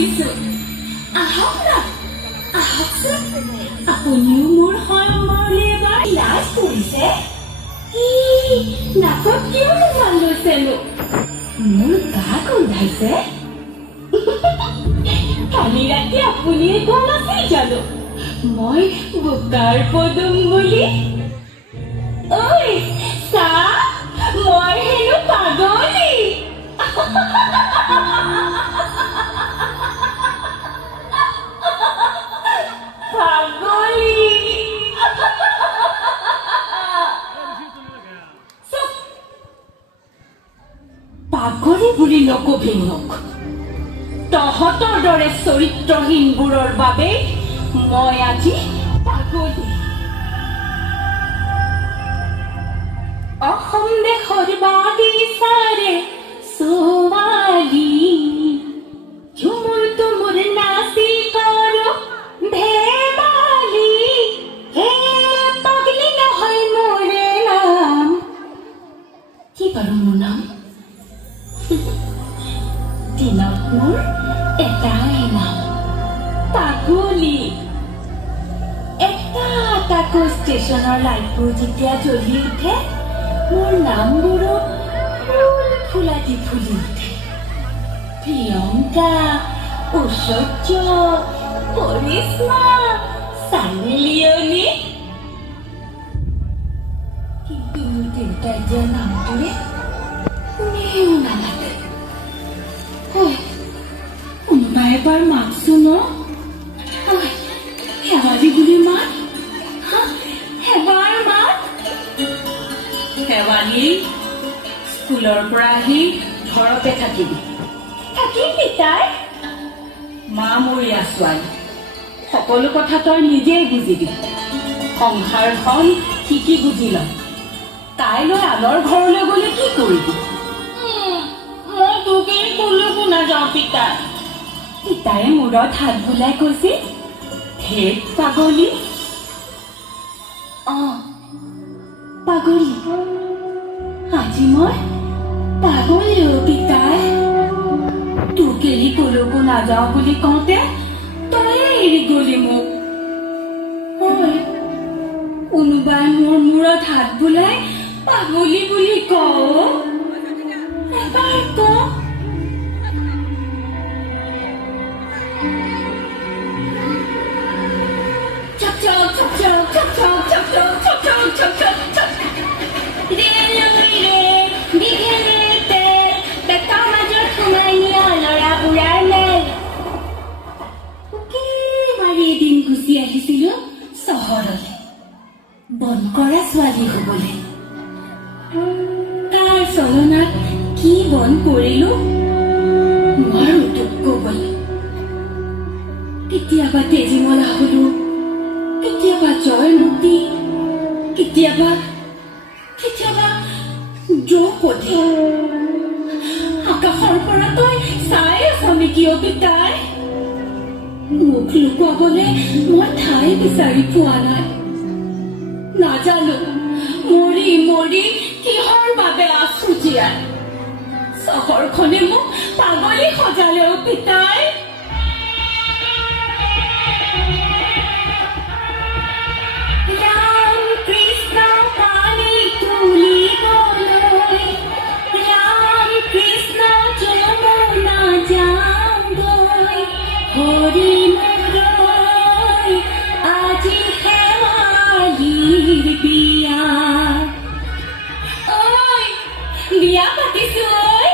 মাতিছোঁ আহক না আহকচোন আপুনিও মোৰ সন্মুখলৈ এবাৰ লাজ কৰিছে নাকত কিয় ৰুমাল লৈছেনো মোৰ গা গোন্ধাইছে কালি ৰাতি আপুনিয়ে কোৱা নাছিল জানো মই বোকাৰ পদুম বুলি ঐ চা মই হেনো পাগলী পাগলী পাগলী বুলি নকবি মোক তহঁতৰ দৰে চৰিত্ৰহীনবোৰৰ বাবে মই আজি পাগলী অসম দেশৰ বাগিচাৰে ছোৱালী ঝুমুৰ তুমুৰ নাচি কৰ ধেমালি হে পাগলী নহয় মোৰে নাম কি বাৰু মোৰ নাম দিনত মোৰ এটাই নাম পাগলী এটা এটাকৈ ষ্টেচনৰ লাইটবোৰ যেতিয়া জ্বলি উঠে মোৰ নামবোৰো ফুল ফুলাদি ফুলি উঠে প্ৰিয়ংকা ঐশ্বৰ্য কৰিশ্মা চান্দিলিয়নি কিন্তু মোৰ দেউতাই দিয়া নামটোৰে কোনেও নামাতে কোনোবা এবাৰ মাতচোন শেৱালি বুলি মাত এবাৰ মাত শেৱালি স্কুলৰ পৰা আহি ঘৰতে থাকিবি থাকিবি তাই মা মৰিয়া ছোৱালী সকলো কথা তই নিজেই বুজিবি সংসাৰখন শিকি বুজি ল তাইলৈ আনৰ ঘৰলৈ গ'লে কি কৰিবি মই তোকে কলৈকো নাযাওঁ পিতাই পিতায়ে মূৰত হাত বুলাই কৈছিল ধেৰ পাগলী পাগলী আজি মই পাগলী পিতাই তোক এৰি কলৈকো নাযাওঁ বুলি কওঁতে তয়ে এৰি গলি মোক কোনোবাই মোৰ মূৰত হাত বুলাই পাগলী বুলি কওঁ এবাৰ কওঁ এদিন গুচি আহিছিলো চহৰলৈ বন কৰা ছোৱালী হবলৈ তাৰ চলনাত কি বন কৰিলো নোৱাৰো তোক কবলৈ কেতিয়াবা তেজীমলা হলো কেতিয়াবা জয়মতী কেতিয়াবা দ্ৰৌপদী আকাশৰ পৰা তই চাই আছ নেকি পিতাই মুখ লুকুৱাবলে মই ঠাই বিচাৰি পোৱা নাই নাজানো মৰি মৰি কিহৰ বাবে আছো জীয়াই চহৰখনে মোক পাগলী সজালে পিতাই ৰাম কৃষ্ণ পানী তুলিবলৈ ৰাম কৃষ্ণ যমুনা যাওঁগৈ হৰি মৰৈ আজি শেৱালীৰ বিয়া ঐ বিয়া পাতিছো ঐ